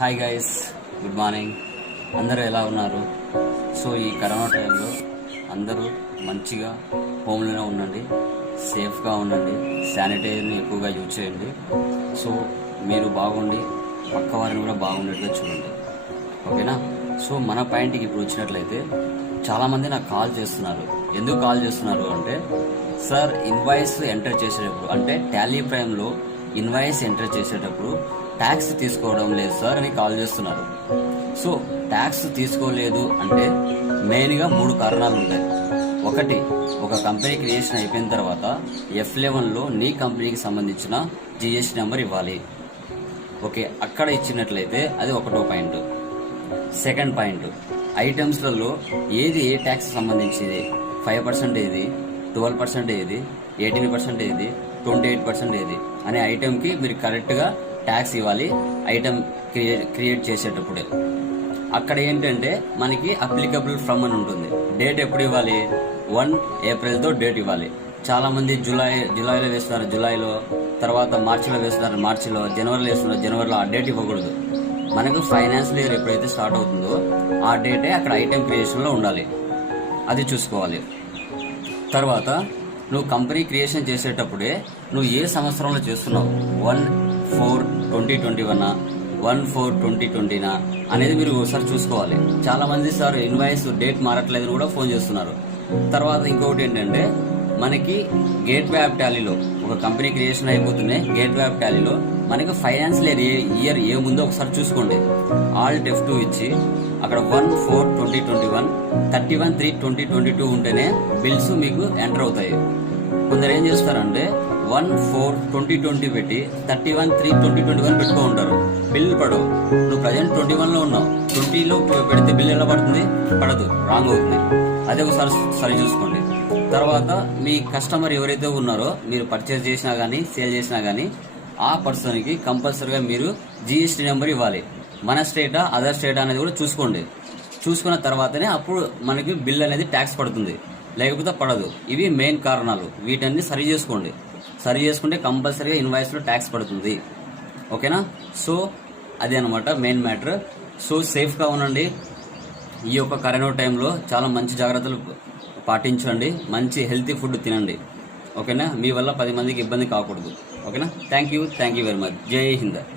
Hi guys good morning అందరూ ఎలా ఉన్నారు? సో ఈ కరోనా టైంలో అందరూ మంచిగా హోమ్లోనే ఉండండి సేఫ్గా ఉండండి శానిటైజర్ని ఎక్కువగా యూజ్ చేయండి. సో మీరు బాగుండి పక్క వారిని కూడా బాగుండేట్టుగా చూడండి. ఓకేనా? సో మన పాయింట్కి ఇప్పుడు వచ్చినట్లయితే చాలామంది నాకు కాల్ చేస్తున్నారు. ఎందుకు కాల్ చేస్తున్నారు అంటే సార్ ఇన్వాయిస్ ఎంటర్ చేసేటప్పుడు అంటే టాలీ ప్రైమ్లో ఇన్వాయిస్ ఎంటర్ చేసేటప్పుడు ట్యాక్స్ తీసుకోవడం లేదు సార్ అని కాల్ చేస్తున్నారు. సో ట్యాక్స్ తీసుకోలేదు అంటే మెయిన్గా మూడు కారణాలు ఉంటాయి. ఒకటి ఒక కంపెనీ క్రియేషన్ అయిపోయిన తర్వాత ఎఫ్ లెవెన్లో నీ కంపెనీకి సంబంధించిన జిఎస్టీ నెంబర్ ఇవ్వాలి. ఓకే అక్కడ ఇచ్చినట్లయితే అది ఒకటో పాయింట్. సెకండ్ పాయింట్ ఐటమ్స్లలో ఏది ఏ ట్యాక్స్ సంబంధించింది? ఫైవ్ పర్సెంట్ ఏది? ట్వెల్వ్ పర్సెంట్ ఏది? ఎయిటీన్ పర్సెంట్ ఏది? ట్వంటీ ఎయిట్ పర్సెంట్ ఏది? అనే ఐటెంకి మీరు కరెక్ట్గా ట్యాక్స్ ఇవ్వాలి ఐటమ్ క్రియేట్ క్రియేట్ చేసేటప్పుడే. అక్కడ ఏంటంటే మనకి అప్లికబుల్ ఫ్రమ్ అని ఉంటుంది. డేట్ ఎప్పుడు ఇవ్వాలి? వన్ ఏప్రిల్తో డేట్ ఇవ్వాలి. చాలామంది జూలై జూలైలో వేస్తున్నారు జూలైలో తర్వాత మార్చిలో వేస్తున్నారు మార్చిలో జనవరిలో వేస్తున్నారు జనవరిలో ఆ డేట్ ఇవ్వకూడదు. మనకు ఫైనాన్షియల్ ఇయర్ ఎప్పుడైతే స్టార్ట్ అవుతుందో ఆ డేటే అక్కడ ఐటెం క్రియేషన్లో ఉండాలి. అది చూసుకోవాలి. తర్వాత నువ్వు కంపెనీ క్రియేషన్ చేసేటప్పుడే నువ్వు ఏ సంవత్సరంలో చేస్తున్నావు? One four twenty twenty one one four twenty ట్వంటీనా అనేది మీరు ఒకసారి చూసుకోవాలి. చాలా మంది సార్ ఇన్వాయిస్ డేట్ మారట్లేదని కూడా ఫోన్ చేస్తున్నారు. తర్వాత ఇంకొకటి ఏంటంటే మనకి గేట్ వే యాప్ టాలీలో ఒక కంపెనీ క్రియేషన్ అయిపోతున్నాయి గేట్ వే యాప్ టాలీలో మనకి ఫైనాన్షియల్ ఇయర్ ఏ ఇయర్ ఏముందో ఒకసారి చూసుకోండి. ఆల్ టెఫ్ టూ ఇచ్చి అక్కడ one four twenty twenty one thirty one three twenty twenty two ఉంటేనే బిల్స్ మీకు ఎంటర్ అవుతాయి. కొందరు ఏం చేస్తారంటే వన్ ఫోర్ ట్వంటీ ట్వంటీ పెట్టి thirty one three twenty twenty one పెట్టుకో ఉంటారు. బిల్లు పడవు. నువ్వు ప్రజెంట్ ట్వంటీ వన్లో ఉన్నావు. ట్వంటీలో పెడితే బిల్ ఎలా పడుతుంది? పడదు. రాంగ్ అవుతుంది. అదే ఒకసారి సరి చూసుకోండి. తర్వాత మీ కస్టమర్ ఎవరైతే ఉన్నారో మీరు పర్చేస్ చేసినా కానీ సేల్ చేసినా కానీ ఆ పర్సన్కి కంపల్సరీగా మీరు జిఎస్టీ నెంబర్ ఇవ్వాలి. మన స్టేటా అదర్ స్టేటా అనేది కూడా చూసుకోండి. చూసుకున్న తర్వాతనే అప్పుడు మనకి బిల్ అనేది ట్యాక్స్ పడుతుంది. లేకపోతే పడదు. ఇవి మెయిన్ కారణాలు. వీటన్ని సరి చేసుకోండి. సరి చేసుకుంటే కంపల్సరీగా ఇన్వాయిస్లో ట్యాక్స్ పడుతుంది. ఓకేనా? సో అది అనమాట మెయిన్ మ్యాటర్. సో సేఫ్గా ఉండండి. ఈ యొక్క కరోనా టైంలో చాలా మంచి జాగ్రత్తలు పాటించండి. మంచి హెల్తీ ఫుడ్ తినండి. ఓకేనా? మీ వల్ల పది మందికి ఇబ్బంది కాకూడదు. ఓకేనా? Thank you. Thank you very much. జై హింద్.